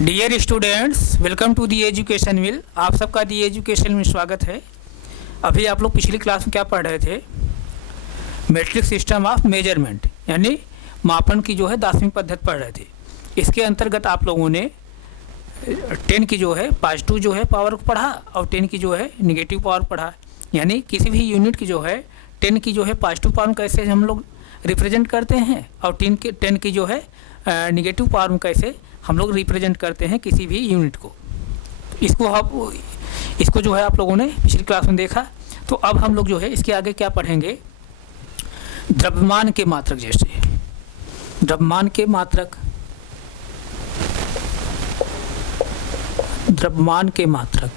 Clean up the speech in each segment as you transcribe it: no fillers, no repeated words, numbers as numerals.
Dear students, welcome to the Education Wheel. आप सबका दी education में स्वागत है। अभी आप लोग पिछली क्लास में क्या पढ़ रहे थे? मेट्रिक सिस्टम ऑफ मेजरमेंट यानी मापन की जो है 10वीं पद्धति पढ़ रहे थे। इसके अंतर्गत आप लोगों ने 10 की जो है पॉजिटिव जो है पावर को पढ़ा और 10 की जो है निगेटिव पावर पढ़ा। यानी किसी भी यूनिट की जो है 10 की जो है पॉजिटिव पावर कैसे हम लोग रिप्रेजेंट करते हैं और 10 की जो है निगेटिव पावर में कैसे हम लोग रिप्रेजेंट करते हैं किसी भी यूनिट को। इसको जो है आप लोगों ने पिछली क्लास में देखा। तो अब हम लोग जो है इसके आगे क्या पढ़ेंगे? द्रव्यमान के मात्रक। जैसे द्रव्यमान के मात्रक, द्रव्यमान के मात्रक,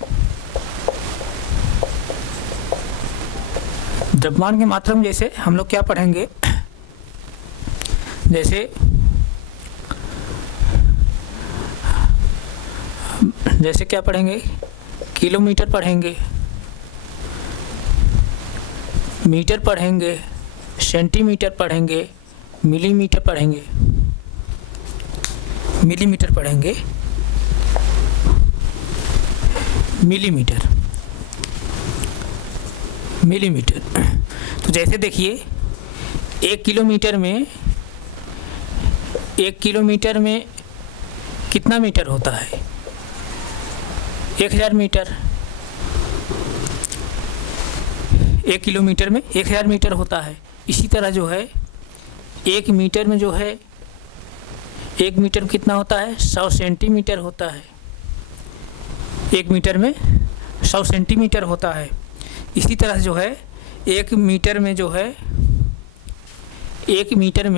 द्रव्यमान के मात्रक में जैसे हम लोग क्या पढ़ेंगे? जैसे क्या पढ़ेंगे? किलोमीटर पढ़ेंगे, मीटर पढ़ेंगे, सेंटीमीटर पढ़ेंगे, मिलीमीटर पढ़ेंगे, मिलीमीटर पढ़ेंगे, मिलीमीटर, मिलीमीटर। तो जैसे देखिए 1 किलोमीटर में कितना मीटर होता है? 1000 मीटर। 1 किलोमीटर में 1000 मीटर होता है। इसी तरह जो है 1 मीटर में जो है 1 मीटर कितना होता है? 100 सेंटीमीटर होता है। 1 मीटर में 100 सेंटीमीटर होता है। इसी तरह जो है 1 मीटर में जो है 1 मीटर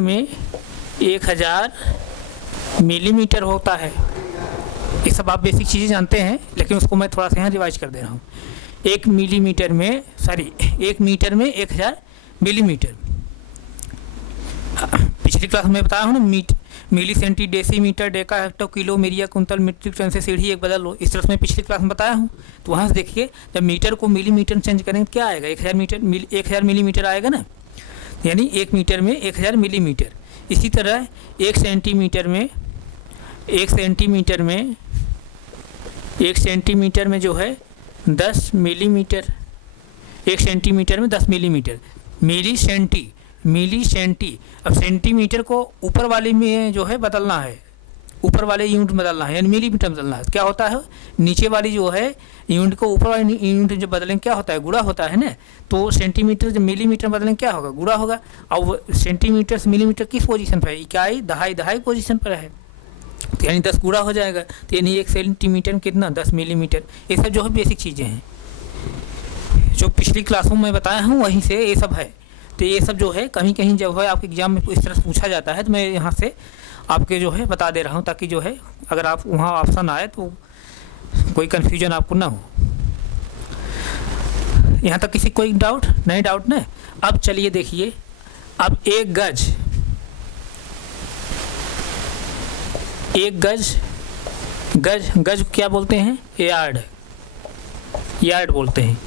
में 1000 मिलीमीटर होता है। ये सब आप बेसिक चीज़ें जानते हैं, लेकिन उसको मैं थोड़ा सा यहाँ रिवाइज कर दे रहा हूँ। 1 मीटर में 1000 मिलीमीटर। पिछली क्लास में बताया हूँ ना, milli, centi, decimetre, deca, hecto, kilo, मिलिया, कुंतल, मीट्रिक टन से सीढ़ी एक बदल लो। इस तरह से मैं पिछली क्लास में बताया हूँ। तो वहाँ से देखिए, जब मीटर को मिलीमीटर चेंज करेंगे क्या आएगा? 1000 मिलीमीटर आएगा ना। यानी 1 मीटर में 1000 मिलीमीटर। इसी तरह 1 सेंटीमीटर में जो है 10 मिलीमीटर। 1 सेंटीमीटर में 10 मिलीमीटर। मिली सेंटी। अब सेंटीमीटर को ऊपर वाले में जो है बदलना है, ऊपर वाले यूनिट बदलना है, यानी मिलीमीटर बदलना है। क्या होता है? नीचे वाली जो है यूनिट को ऊपर वाली यूनिट जो बदलेंगे क्या होता है? गुणा होता है ना। तो सेंटीमीटर जब मिलीमीटर बदलेंगे क्या होगा? गुणा होगा। और सेंटीमीटर से मिलीमीटर किस पोजीशन पर है? इकाई, दहाई पोजीशन पर है। तो यानी 10 गुणा हो जाएगा। तो यानी 1 सेंटीमीटर में कितना? 10 मिलीमीटर। ये सब जो है बेसिक चीज़ें हैं जो पिछली क्लासों में बताया हूँ, वहीं से ये सब है। तो ये सब जो है कहीं जब है आपके एग्जाम में इस तरह से पूछा जाता है, तो मैं यहाँ से आपके जो है बता दे रहा हूँ, ताकि जो है अगर आप वहाँ ऑप्शन आए तो कोई कन्फ्यूजन आपको ना हो। यहाँ तक किसी कोई डाउट नहीं? डाउट ना। अब चलिए देखिए, अब एक गज क्या बोलते हैं? यार्ड बोलते हैं।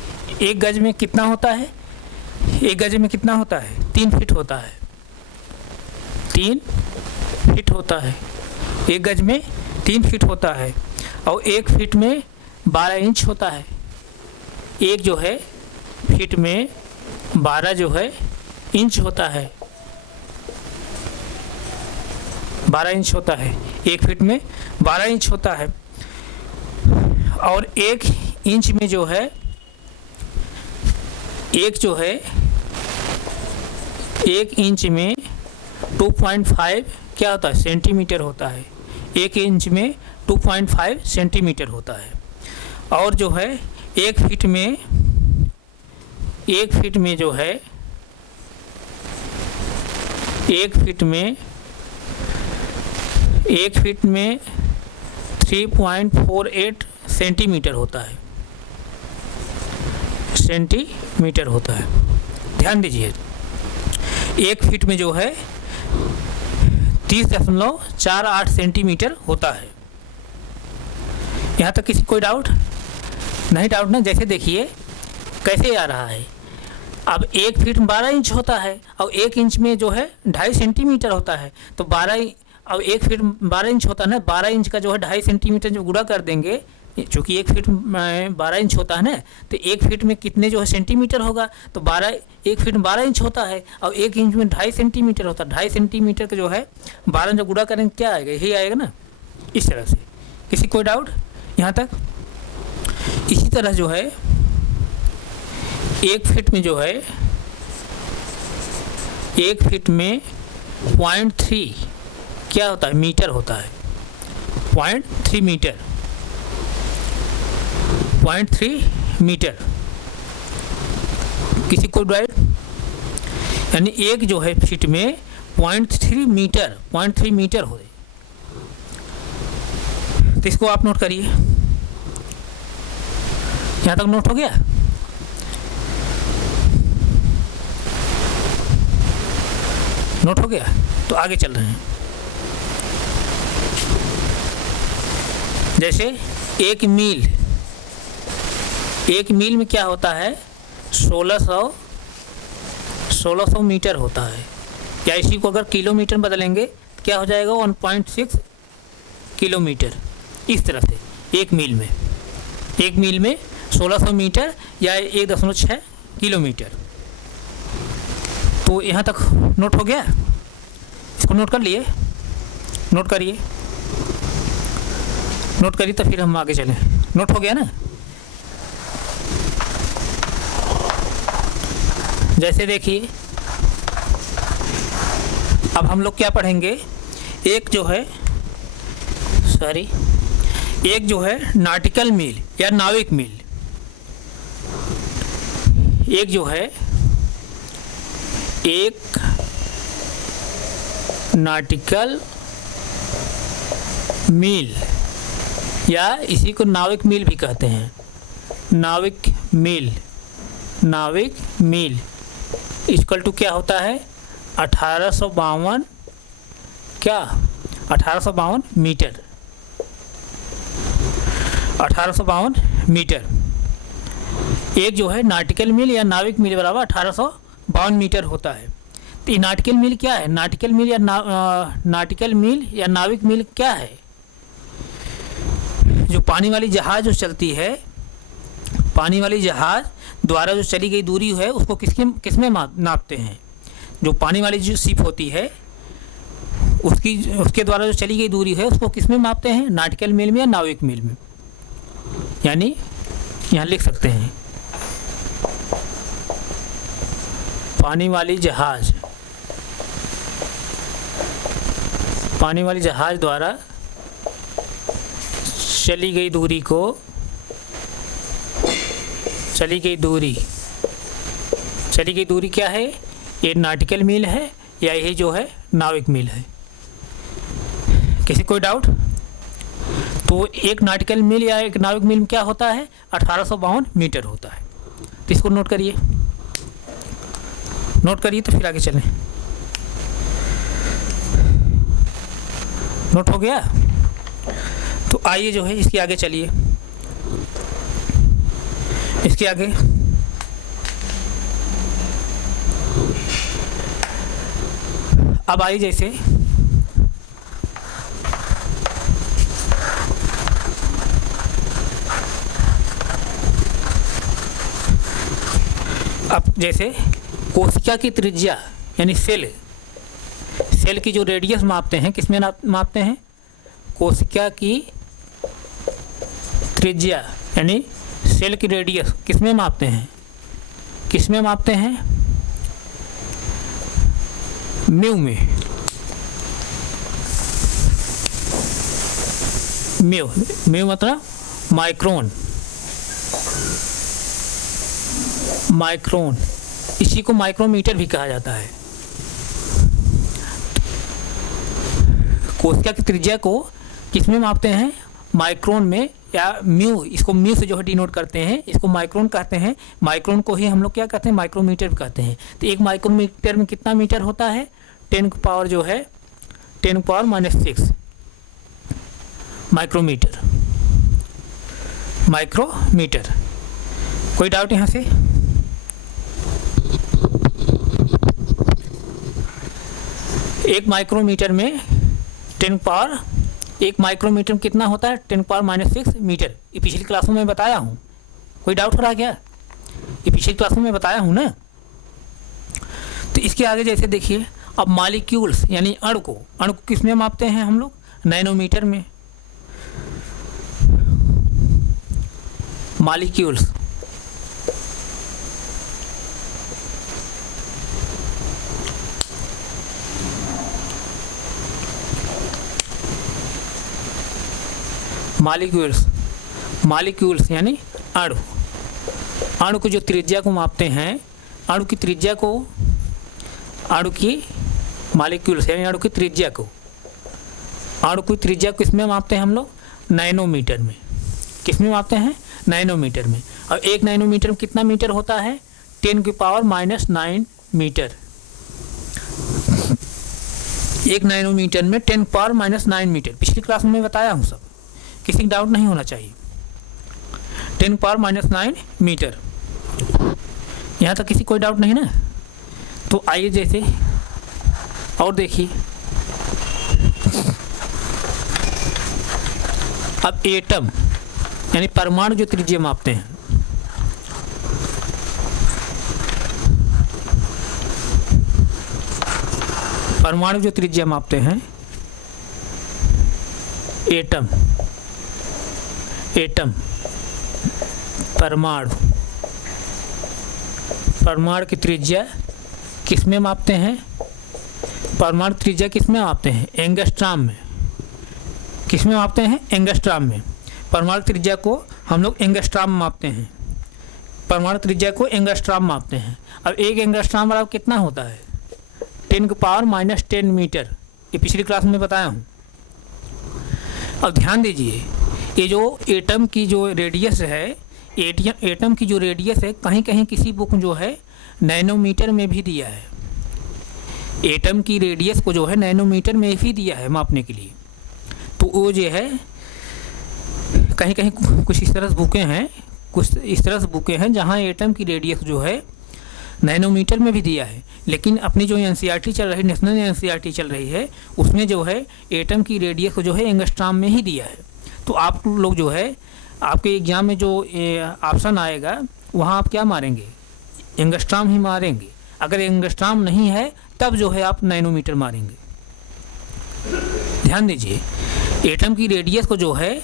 1 गज में कितना होता है? 1 गज में कितना होता है? 3 फीट होता है। 3 फीट होता है। 1 गज में 3 फीट होता है। और 1 फीट में 12 इंच होता है। एक जो है फीट में 12 जो है इंच होता है। 12 इंच होता है। 1 फीट में 12 इंच होता है। और 1 इंच में जो है 1 इंच में 2.5 क्या होता है? सेंटीमीटर होता है। 1 इंच में 2.5 सेंटीमीटर होता है। और जो है 1 फीट में जो है 1 फीट में 3.48 सेंटीमीटर होता है। सेंटीमीटर होता है। ध्यान दीजिए, 1 फीट में जो है 30.48 सेंटीमीटर होता है। यहाँ तक किसी कोई डाउट नहीं? डाउट ना। जैसे देखिए कैसे आ रहा है। अब 1 फीट में 12 इंच होता है और 1 इंच में जो है 2.5 सेंटीमीटर होता है। तो अब 1 फीट 12 इंच होता है ना, 12 इंच का जो है 2.5 सेंटीमीटर जो गुणा कर देंगे, चूँकि 1 फीट 12 इंच होता है ना, तो 1 फीट में कितने जो है सेंटीमीटर होगा, तो 1 फीट में 12 इंच होता है, और 1 इंच में 2.5 सेंटीमीटर होता है। 2.5 सेंटीमीटर का जो है 12 जो गुणा करेंगे क्या आएगा, यही आएगा ना, इस तरह से। किसी कोई डाउट यहाँ तक? इसी तरह जो है 1 फीट में जो है 1 फीट में 0.3 क्या होता है, मीटर होता है। 0.3 मीटर, 0.3 मीटर। किसी को डाउट? यानी एक जो है फीट में 0.3 मीटर, 0.3 मीटर हो। तो इसको आप नोट करिए। यहाँ तक नोट हो गया? नोट हो गया? तो आगे चल रहे हैं। जैसे 1 मील, 1 मील में क्या होता है, 1600 मीटर होता है। या इसी को अगर किलोमीटर में बदलेंगे क्या हो जाएगा, 1.6 किलोमीटर। इस तरह से 1 मील में 1600 मीटर या 1.6 किलोमीटर। तो यहाँ तक नोट हो गया? इसको नोट कर लिए? नोट करिए, नोट करिए, तो फिर हम आगे चलें। नोट हो गया ना? जैसे देखिए, अब हम लोग क्या पढ़ेंगे, एक जो है नॉटिकल मील या नाविक मील। एक जो है एक नॉटिकल मील या इसी को नाविक मील भी कहते हैं। नाविक मील इक्वल टू क्या होता है, 1852 मीटर। 1852 मीटर। एक जो है नॉटिकल मील या नाविक मील बराबर 1852 मीटर होता है। तो ये नॉटिकल मील क्या है, नॉटिकल मील या नाविक मील क्या है? जो पानी वाली जहाज जो चलती है, पानी वाली जहाज द्वारा जो चली गई दूरी है उसको किसमें नापते हैं? जो पानी वाली जो शिप होती है उसके द्वारा जो चली गई दूरी है उसको किसमें मापते हैं, नॉटिकल मील में या नाविक मील में। यानी यहाँ लिख सकते हैं पानी वाली जहाज द्वारा चली गई दूरी क्या है, ये नॉटिकल मील है या यही जो है नाविक मील है। किसी कोई डाउट? तो एक नॉटिकल मील या एक नाविक मील में क्या होता है, 1852 मीटर होता है। तो इसको नोट करिए, तो फिर आगे चलें। नोट हो गया? तो आइए जो है इसके आगे चलिए। इसके आगे अब आइए, जैसे कोशिका की त्रिज्या यानी सेल की जो रेडियस मापते हैं, किसमें मापते हैं, कोशिका की त्रिज्या यानी सेल की रेडियस किसमें मापते हैं, म्यू में। म्यू मतलब माइक्रोन, इसी को माइक्रोमीटर भी कहा जाता है। कोशिका की त्रिज्या को किसमें मापते हैं, माइक्रोन में, या म्यू, इसको म्यू से जो है डिनोट करते हैं, इसको माइक्रोन कहते हैं। माइक्रोन को ही हम लोग क्या कहते हैं, माइक्रोमीटर भी कहते हैं। तो एक माइक्रोमीटर में कितना मीटर होता है, 10 की पावर जो है 10⁻⁻6 माइक्रोमीटर। कोई डाउट यहाँ से? एक माइक्रोमीटर में 10 पावर 1 माइक्रोमीटर में कितना होता है? 10 पावर -6 मीटर। ये पिछली क्लासों में बताया हूँ, कोई डाउट हो रहा है क्या? ये पिछली क्लासों में बताया हूँ ना। तो इसके आगे जैसे देखिए, अब मॉलिक्यूल्स यानी अणु को किस में मापते हैं हम लोग? नैनोमीटर में। मॉलिक्यूल्स मॉलिक्यूल्स यानी अणु को जो त्रिज्या को मापते हैं, अणु की त्रिज्या को, मॉलिक्यूल्स यानी अणु की त्रिज्या को किसमें मापते हैं हम लोग? नैनोमीटर में। किसमें मापते हैं? नैनोमीटर में। और 1 नैनोमीटर में कितना मीटर होता है? 10 की पावर -9 मीटर। 1 नैनोमीटर में 10 पावर -9 मीटर। पिछली क्लास में बताया हूँ सब, किसी डाउट नहीं होना चाहिए। 10 पावर -9 मीटर, यहाँ तक किसी कोई डाउट नहीं ना। तो आइए जैसे और देखिए, अब एटम यानी परमाणु जो त्रिज्या मापते हैं, परमाणु जो त्रिज्या मापते हैं, एटम परमाणु की त्रिज्या किसमें मापते हैं? परमाणु त्रिज्या किसमें मापते हैं? एंगस्ट्रॉम में। किसमें मापते हैं? एंगस्ट्रॉम में। परमाणु त्रिज्या को हम लोग एंगस्ट्रॉम में मापते हैं। परमाणु त्रिज्या को एंगस्ट्रॉम मापते हैं। अब 1 एंगस्ट्रॉम वाला कितना होता है? 10 की पावर -10 मीटर। ये पिछली क्लास में बताया हूँ। अब ध्यान दीजिए, ये जो एटम की जो रेडियस है, एटम की जो रेडियस है, कहीं कहीं किसी बुक जो है नैनोमीटर में भी दिया है। एटम की रेडियस को जो है नैनोमीटर में भी दिया है मापने के लिए। तो वो जो है कहीं कहीं कुछ इस तरह से बुकें हैं जहाँ एटम की रेडियस जो है नैनोमीटर में भी दिया है। लेकिन अपनी जो एनसीईआरटी चल रही, नेशनल एनसीईआरटी चल रही है, उसमें जो है एटम की रेडियस को जो है एंगस्ट्रॉम में ही दिया है। तो आप लोग जो है आपके एग्जाम में जो ऑप्शन आएगा वहाँ आप क्या मारेंगे? एंगस्ट्रॉम ही मारेंगे। अगर एंगस्ट्रॉम नहीं है तब जो है आप नैनोमीटर मारेंगे। ध्यान दीजिए, एटम की रेडियस को जो है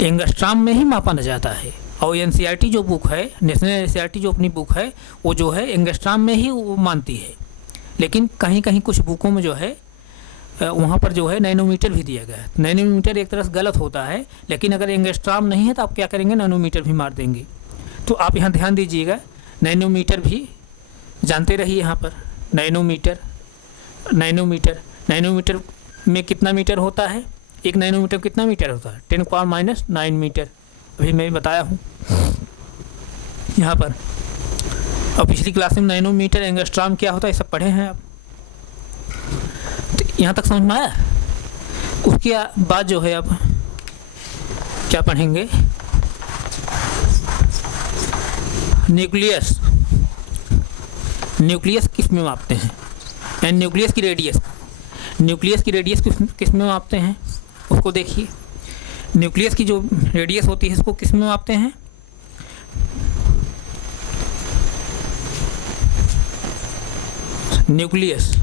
एंगस्ट्रॉम में ही मापा जाता है। और एनसीईआरटी जो बुक है, नेशनल एनसीईआरटी जो अपनी बुक है, वो जो है एंगस्ट्रॉम में ही वो मानती है। लेकिन कहीं कहीं कुछ बुकों में जो है वहाँ पर जो है नैनोमीटर भी दिया गया है। नैनोमीटर एक तरह से गलत होता है, लेकिन अगर एंगस्ट्रॉम नहीं है तो आप क्या करेंगे? नैनोमीटर भी मार देंगे। तो आप यहाँ ध्यान दीजिएगा, नैनोमीटर भी जानते रहिए। यहाँ पर नैनोमीटर में कितना मीटर होता है? 1 नैनोमीटर कितना मीटर होता है? 10 पावर -9 मीटर। अभी मैं बताया हूँ यहाँ पर। और पिछली क्लास में नैनोमीटर, एंगस्ट्रॉम क्या होता है, ये सब पढ़े हैं आप। तो यहाँ तक समझ में आया? उसके बाद जो है अब क्या पढ़ेंगे? न्यूक्लियस किस में मापते हैं? एंड न्यूक्लियस की रेडियस किस में मापते हैं? उसको देखिए। न्यूक्लियस की जो रेडियस होती है इसको किस में मापते हैं? न्यूक्लियस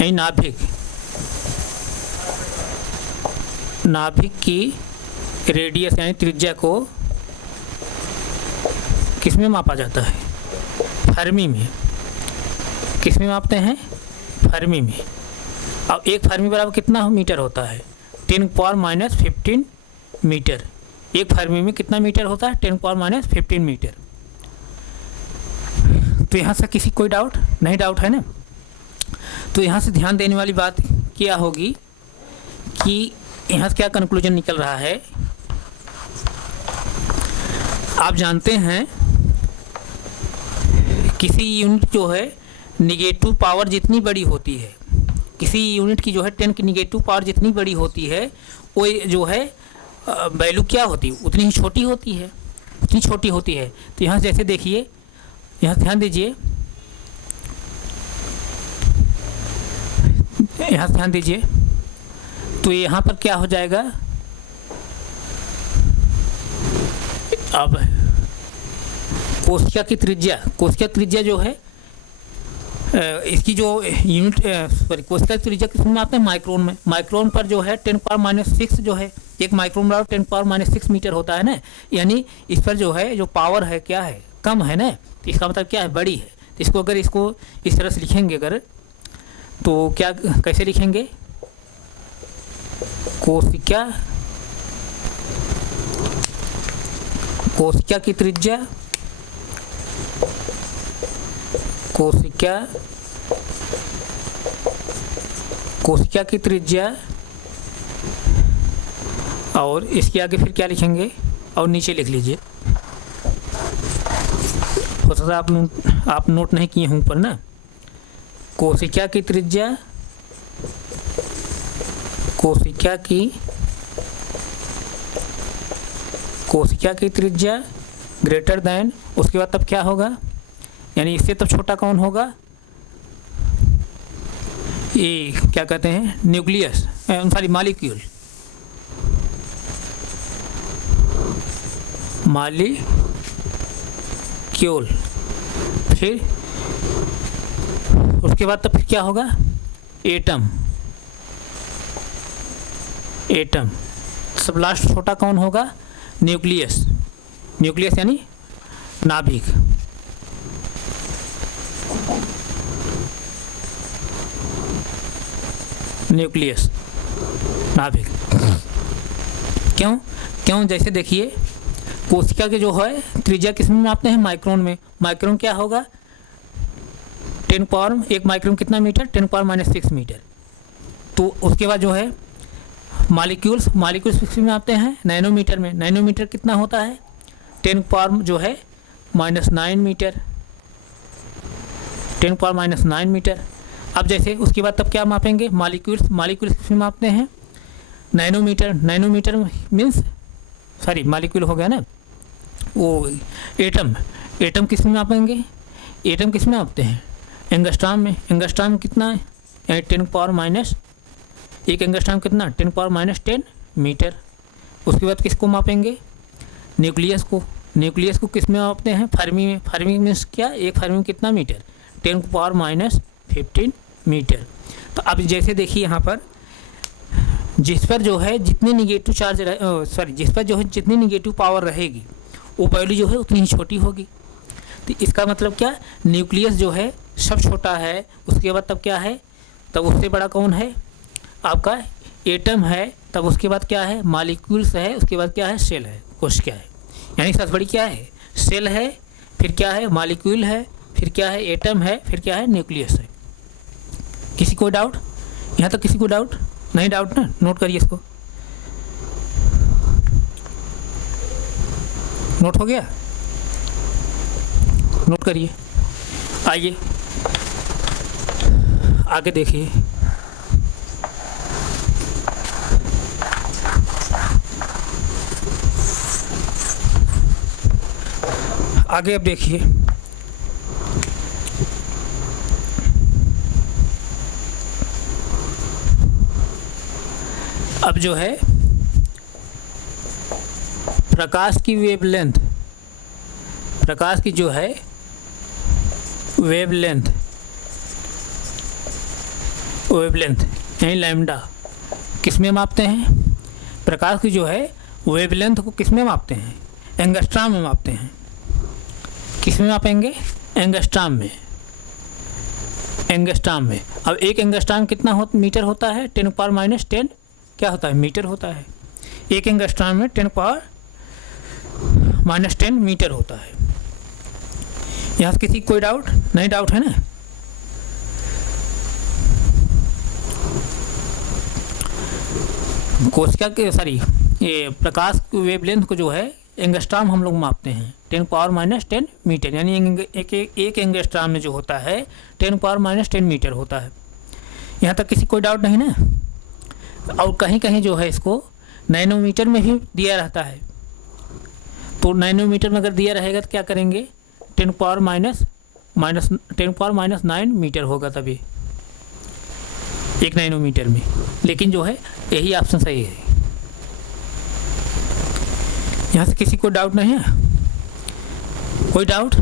यानी नाभिक की रेडियस यानी त्रिज्या को किस में मापा जाता है? फर्मी में। किस में मापते हैं? फर्मी में। अब 1 फर्मी बराबर कितना मीटर होता है? 10 पावर -15 मीटर। 1 फर्मी में कितना मीटर होता है? 10 पावर -15 मीटर। तो यहाँ से किसी कोई डाउट नहीं? डाउट है ना? तो यहाँ से ध्यान देने वाली बात क्या होगी कि यहाँ से क्या कंक्लूजन निकल रहा है। आप जानते हैं किसी यूनिट जो है निगेटिव पावर जितनी बड़ी होती है, किसी यूनिट की जो है 10 की निगेटिव पावर जितनी बड़ी होती है, वो जो है वैल्यू क्या होती है? उतनी ही छोटी होती है। उतनी छोटी होती है। तो यहाँ जैसे देखिए, यहाँ ध्यान दीजिए, यहाँ ध्यान दीजिए, तो यहाँ पर क्या हो जाएगा, अब कोशिका की त्रिज्या जो है, इसकी जो यूनिट कोशिका की त्रिज्या किस में आते हैं, माइक्रोन में। माइक्रोन पर जो है 10⁻⁶ जो है, एक माइक्रोन बराबर 10⁻⁶ मीटर होता है ना, यानी इस पर जो है जो पावर है क्या है, कम है ना, तो इसका मतलब क्या है, बड़ी है। तो इसको अगर इसको इस तरह से लिखेंगे अगर, तो क्या कैसे लिखेंगे, कोशिका की त्रिज्या, कोशिका की त्रिज्या, और इसके आगे फिर क्या लिखेंगे, और नीचे लिख लीजिए, हो सकता है आप नोट नहीं किए हों ऊपर ना। कोशिका की त्रिज्या, कोशिका की त्रिज्या ग्रेटर देन, उसके बाद तब क्या होगा, यानी इससे तब छोटा कौन होगा, ये क्या कहते हैं, न्यूक्लियस, सॉरी मॉलिक्यूल, फिर उसके बाद तब फिर क्या होगा, एटम, सब लास्ट छोटा कौन होगा, न्यूक्लियस यानी नाभिक। न्यूक्लियस, नाभिक। क्यों जैसे देखिए, कोशिका के जो है त्रिज्या किस में मापते हैं, माइक्रोन में। माइक्रोन क्या होगा, 1 माइक्रोन कितना मीटर, 10⁻⁶ मीटर। तो उसके बाद जो है मॉलिक्यूल्स किस में आते हैं, नैनोमीटर में। नैनोमीटर कितना होता है, 10⁻⁹ मीटर, 10⁻⁹ मीटर। अब जैसे उसके बाद तब क्या मापेंगे, मॉलिक्यूल्स किस में मापते हैं, नैनोमीटर मीन्स, सॉरी मॉलिक्यूल हो गया ना, वो एटम किस में मापेंगे, एटम किस में मापते हैं, एंगस्ट्रॉम में। एंगस्ट्रॉम कितना है, 10⁻⁻, एक एंगस्ट्रॉम कितना, 10⁻⁻ मीटर। उसके बाद किसको मापेंगे, न्यूक्लियस को किस में मापते हैं, फर्मी में। फर्मी मीन्स क्या, एक फर्मी में कितना मीटर, 10⁻⁻15 मीटर। तो अब जैसे देखिए यहाँ पर, जिस पर जो है जितने निगेटिव चार्ज जिस पर जो है जितनी निगेटिव पावर रहेगी, वो वैल्यू जो है उतनी ही छोटी होगी। तो इसका मतलब क्या, न्यूक्लियस जो है सब छोटा है, उसके बाद तब क्या है, तब उससे बड़ा कौन है, आपका एटम है, तब उसके बाद क्या है, मॉलिक्यूल्स है, उसके बाद क्या है, सेल है, कोशिका है। यानी सबसे बड़ी क्या है, सेल है, फिर क्या है, मॉलिक्यूल है, फिर क्या है, एटम है, फिर क्या है, न्यूक्लियस है। किसी को डाउट, यहाँ तक किसी को डाउट नहीं, डाउट ना, नोट करिए इसको, नोट हो गया, नोट करिए। आइए आगे देखिए, आगे अब देखिए, अब जो है प्रकाश की वेवलेंथ, प्रकाश की जो है वेवलेंथ यानी लैम्डा किस में मापते हैं, प्रकाश की जो है वेवलेंथ को किस में मापते हैं, एंगस्ट्रॉम में मापते हैं। किस में मापेंगे, एंगस्ट्रॉम में। अब एक एंगस्ट्रॉम कितना मीटर होता है, 10⁻⁻10 क्या होता है, मीटर होता है। एक एंगस्ट्रॉम में 10⁻⁻10 मीटर होता है। यहाँ किसी कोई डाउट नहीं, डाउट है ना। कोशिका के ये प्रकाश वेवलेंथ को जो है एंगस्ट्रॉम हम लोग मापते हैं, 10⁻⁻10 मीटर, यानी एक एंगस्ट्रॉम में जो होता है 10⁻⁻10 मीटर होता है। यहाँ तक किसी कोई डाउट नहीं ना। और कहीं कहीं जो है इसको नैनोमीटर में भी दिया रहता है, तो नैनोमीटर में अगर दिया रहेगा तो क्या करेंगे, 10⁻⁻9 मीटर होगा तभी 1 नैनोमीटर में। लेकिन जो है यही ऑप्शन सही है। यहाँ से किसी को डाउट नहीं है? कोई डाउट?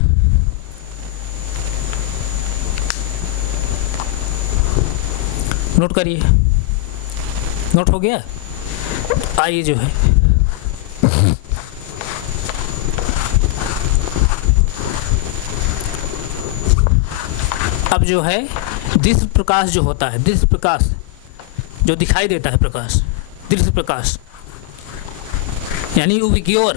नोट करिए। नोट हो गया? आइए जो है अब जो है दृश्य प्रकाश जो होता है, दृश्य प्रकाश जो दिखाई देता है प्रकाश, दृश्य प्रकाश यानी उविग्योर,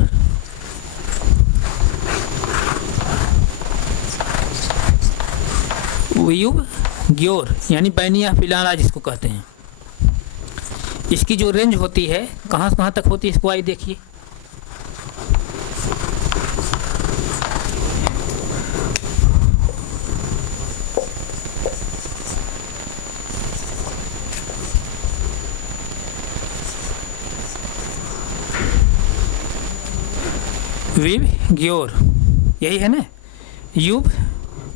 उविग्योर यानी बैनिया फिलाना जिसको कहते हैं, इसकी जो रेंज होती है कहाँ से कहाँ तक होती है इसको आइए देखिए। विवग्योर यही है ना,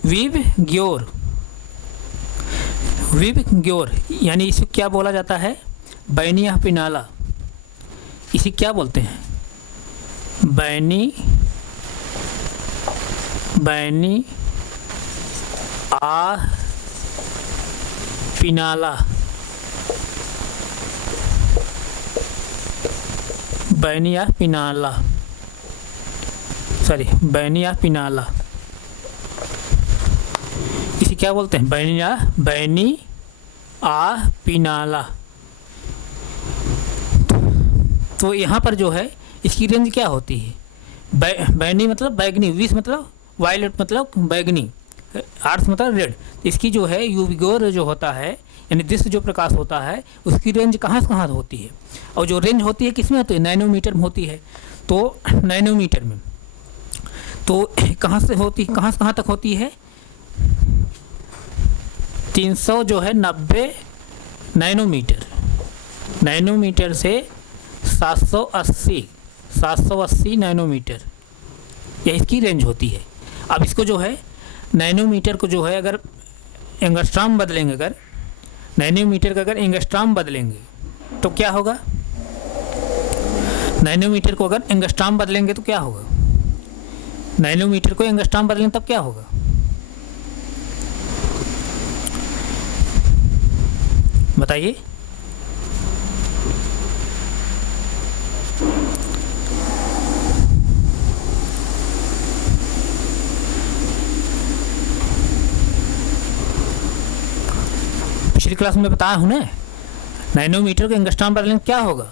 विवग्योर, विवग्योर यानी इसे क्या बोला जाता है, बैनिया पिनाला। इसे क्या बोलते हैं, बैनी आ पिनाला, बैनिया पिनाला, सॉरी बैनिया पिनाला, इसे क्या बोलते हैं, बैनी आ पिनाला। तो यहाँ पर जो है इसकी रेंज क्या होती है, बैनी मतलब बैगनी, विष मतलब वायलेट मतलब बैगनी, आर्ट्स मतलब रेड। इसकी जो है यूविग्योर जो होता है यानी दृश्य जो प्रकाश होता है उसकी रेंज कहाँ से कहाँ होती है, और जो रेंज होती है किस में होती है, नैनोमीटर में होती है। तो नैनोमीटर में तो कहाँ से होती, कहाँ से कहाँ तक होती है, 300 जो है 90 नैनोमीटर, नैनोमीटर से 780 नैनोमीटर, यह इसकी रेंज होती है। अब इसको जो है नैनोमीटर को जो है अगर एंगस्ट्रॉम बदलेंगे, अगर नैनोमीटर का अगर एंगस्ट्रॉम बदलेंगे तो क्या होगा, नैनोमीटर को अगर एंगस्ट्रॉम बदलेंगे तो क्या होगा, नैनोमीटर को एंगस्ट्रॉम बदलेंगे तब क्या होगा, बताइए। पिछली क्लास में बताया हूँ ना, नैनोमीटर को एंगस्ट्रॉम बदलेंगे क्या होगा,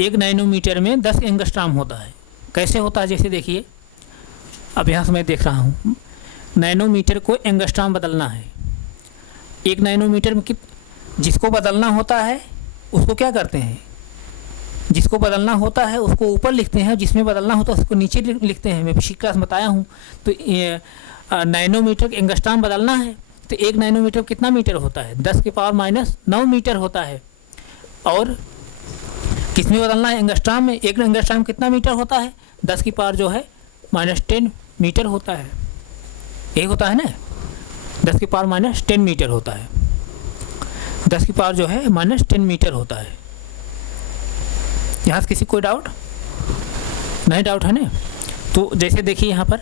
1 नैनोमीटर में 10 एंगस्ट्रॉम होता है। कैसे होता है, जैसे देखिए अब यहाँ से मैं देख रहा हूँ, नैनोमीटर को एंगस्ट्रॉम बदलना है, 1 नैनोमीटर में जिसको बदलना होता है उसको क्या करते हैं, जिसको बदलना होता है उसको ऊपर लिखते हैं, जिसमें बदलना होता है उसको नीचे लिखते हैं। मैं पिछली क्लास बताया हूँ। तो नैनोमीटर का एंगस्ट्रॉम बदलना है तो 1 नैनोमीटर कितना मीटर होता है, 10⁻⁹ मीटर होता है। और किसमें बदलना है, एंगस्ट्रॉम में। 1 एंगस्ट्रॉम कितना मीटर होता है, 10⁻ जो है -10 मीटर होता है। यही होता है ना, 10⁻⁻10 मीटर होता है, 10⁻ जो है -10 मीटर होता है। यहाँ से किसी कोई डाउट नहीं, डाउट है ना। तो जैसे देखिए यहाँ पर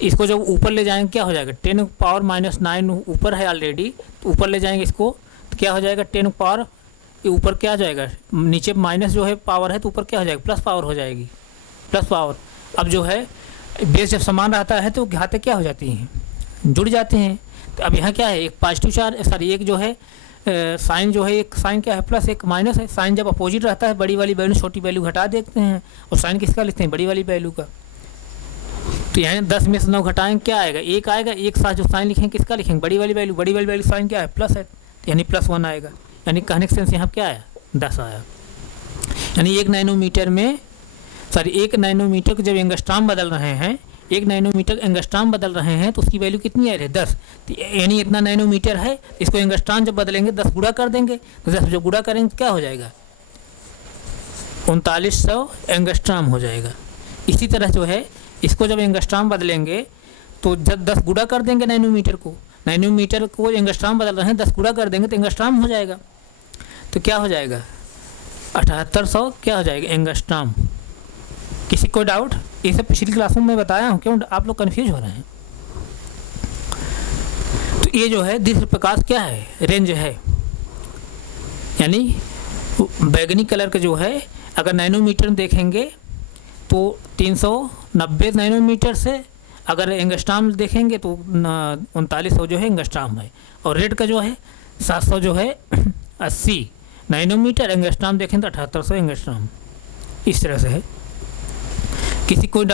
इसको जब ऊपर ले जाएंगे क्या हो जाएगा, 10⁻⁹ ऊपर है ऑलरेडी, तो ऊपर ले जाएंगे इसको तो क्या हो जाएगा, 10 ऊपर क्या आ जाएगा, नीचे माइनस जो है पावर है तो ऊपर क्या हो जाएगा, प्लस पावर हो जाएगी, प्लस पावर। अब जो है बेस जब समान रहता है तो घातें क्या हो जाती हैं, जुड़ जाते हैं। तो अब यहाँ क्या है, एक पॉजिटिव चार्ज, सॉरी एक जो है साइन जो है, एक साइन क्या है प्लस, एक माइनस है। साइन जब अपोजिट रहता है बड़ी वाली वैल्यू छोटी वैल्यू घटा देते हैं, और साइन किसका लिखते हैं, बड़ी वाली वैल्यू का। तो यहाँ 10 में से 9 घटाएंगे क्या आएगा, 1 आएगा। एक साथ जो साइन लिखेंगे किसका लिखेंगे, बड़ी वाली वैल्यू, बड़ी वाली वैल्यू साइन क्या है, प्लस है, यानी +1 आएगा। यानी कहने का सेंस यहाँ क्या आया, 10 आया। यानी 1 नैनोमीटर में, सॉरी 1 नैनोमीटर को जब एंगस्ट्रॉम बदल रहे हैं, 1 नैनोमीटर एंगस्ट्रॉम बदल रहे हैं तो उसकी वैल्यू कितनी आ रही है, 10। तो यानी इतना नैनोमीटर है, इसको एंगस्ट्रॉम जब बदलेंगे 10 गुणा कर देंगे, तो 10 जब गुणा करेंगे तो क्या हो जाएगा, 3900 एंगस्ट्रॉम हो जाएगा। इसी तरह जो है इसको जब एंगस्ट्रॉम बदलेंगे तो जब 10 गुणा कर देंगे नैनोमीटर को एंगस्ट्रॉम बदल रहे हैं, 10 गुणा कर देंगे तो एंगस्ट्रॉम हो जाएगा। तो क्या हो जाएगा 7800 क्या हो जाएगा एंगस्ट्रॉम। किसी को डाउट? ये सब पिछली क्लासों में बताया हूँ, क्यों आप लोग कन्फ्यूज हो रहे हैं? तो ये जो है दीर्घ प्रकाश क्या है, रेंज है, यानी बैगनी कलर का जो है अगर नैनोमीटर देखेंगे तो 390 नैनोमीटर से, अगर एंगस्ट्रॉम देखेंगे तो 3900 जो है एंगस्ट्रॉम है, और रेड का जो है 700 जो है 80 नैनोमीटर, एंगस्ट्रॉम देखें तो 7800 एंगस्ट्रॉम। इस तरह से है। किसी कोई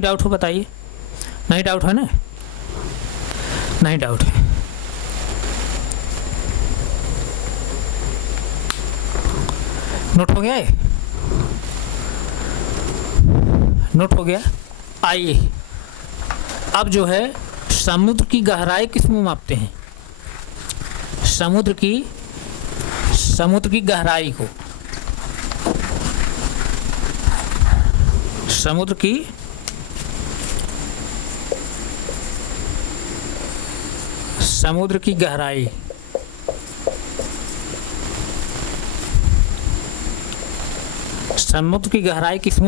डाउट हो बताइए? नहीं डाउट है ना? नहीं डाउट है। नोट हो गया है? नोट हो गया। आइए अब जो है समुद्र की गहराई किस में मापते हैं? समुद्र की गहराई को, समुद्र की गहराई, समुद्र की गहराई किस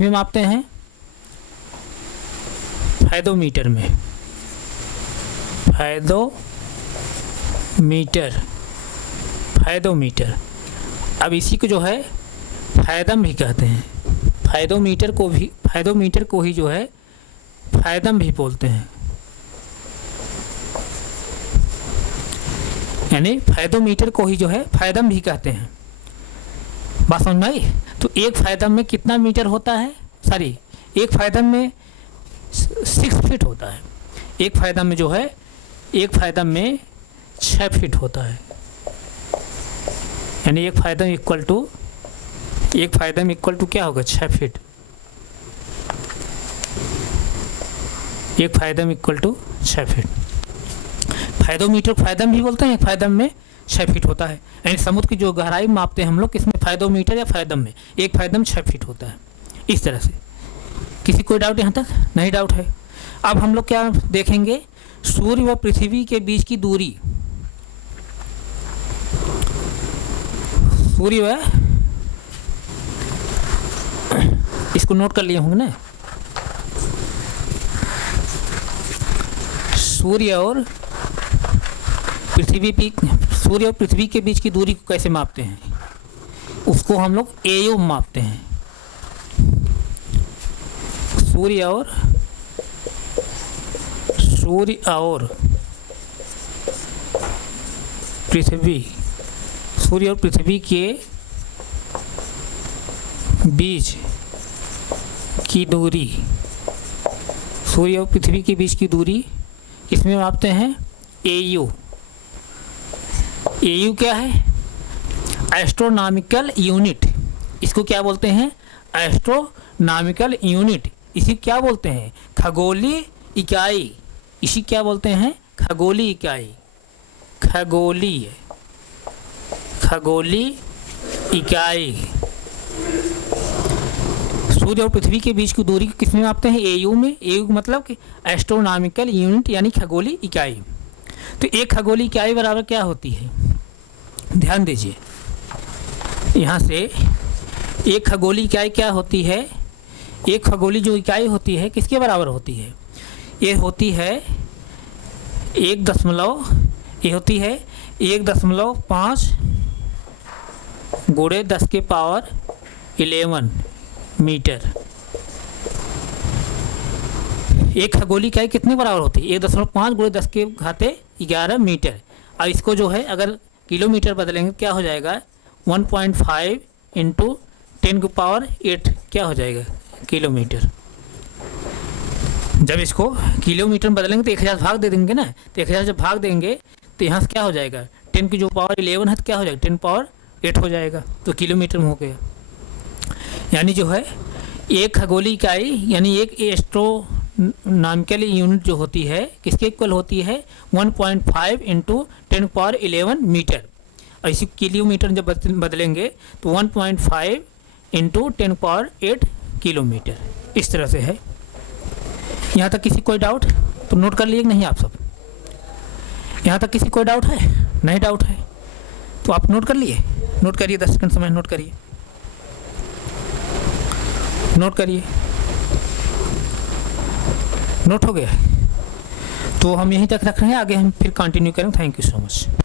में मापते हैं? फैदोमीटर में। फैदोमीटर। अब इसी को जो है फैदम भी कहते हैं। फैदोमीटर को ही जो है फैदम भी बोलते हैं, यानी फैदोमीटर को ही जो है फैदम भी कहते हैं। बात समझ में आई? तो एक फैदम में कितना मीटर होता है? एक फैदम में 6 फीट होता है। एक फैदम में 6 फीट होता है, यानी एक फैदम इक्वल टू क्या होगा? 6 फीट। एक fathom equal to 6 feet. Fathometer fathom भी बोलते हैं। एक फैदम में 6 फीट होता है, यानी समुद्र की जो गहराई मापते हैं हम लोग किसमें? फैदोमीटर या फैदम में। एक फैदम 6 फीट होता है। इस तरह से। किसी कोई डाउट यहाँ तक? नहीं डाउट है। अब हम लोग क्या देखेंगे? सूर्य व पृथ्वी के बीच की दूरी। इसको नोट कर लिए होंगे ना? सूर्य और पृथ्वी के बीच की दूरी को कैसे मापते हैं? उसको हम लोग एयू मापते हैं। सूर्य और पृथ्वी के बीच की दूरी, सूर्य और पृथ्वी के बीच की दूरी किसमें मापते हैं? एयू। एयू क्या है? Astronomical unit. इसको क्या बोलते हैं? Astronomical unit. इसी क्या बोलते हैं? खगोलीय इकाई। इसी क्या बोलते हैं? खगोलीय इकाई। खगोलीय इकाई। सूर्य और पृथ्वी के बीच की दूरी किसमें मापते हैं? एयू में। एयू मतलब कि एस्ट्रोनॉमिकल यूनिट, यानी खगोलीय इकाई। तो एक खगोलीय इकाई बराबर क्या होती है? ध्यान दीजिए, यहाँ से एक खगोलीय इकाई क्या होती है? एक खगोलीय जो इकाई होती है किसके बराबर होती है? ये होती है 1.5 गुणे 10 के पावर 11 मीटर। एक खगोलीय इकाई कितने बराबर होती है? 1.5 गुणे 10 के घाते 11 मीटर। और इसको जो है अगर किलोमीटर बदलेंगे क्या हो जाएगा? 1.5 इंटू 10 की पावर 8 क्या हो जाएगा? किलोमीटर। जब इसको किलोमीटर में बदलेंगे तो 1000 भाग दे देंगे ना, तो 1000 जब भाग देंगे तो यहाँ से क्या हो जाएगा? 10 की जो पावर 11 है तो क्या हो जाएगा? 10 पावर 8 हो जाएगा, तो किलोमीटर में हो गया। यानी जो है एक खगोलीय इकाई यानी एक एस्ट्रोनॉमिकल यूनिट जो होती है किसके इक्वल होती है? 1.5 इंटू 10 पावर 11 मीटर। और इसी किलोमीटर जब बदलेंगे तो 1.5 इंटू 10 पावर 8 किलोमीटर। इस तरह से है। यहाँ तक किसी कोई डाउट? तो नोट कर लिए कि नहीं आप सब? यहाँ तक किसी कोई डाउट है? नहीं डाउट है तो आप नोट कर लिए? नोट करिए, 10 सेकंड समय नोट करिए, नोट करिए। नोट हो गया? तो हम यहीं तक रख रहे हैं, आगे हम फिर कंटिन्यू करें। Thank you so much.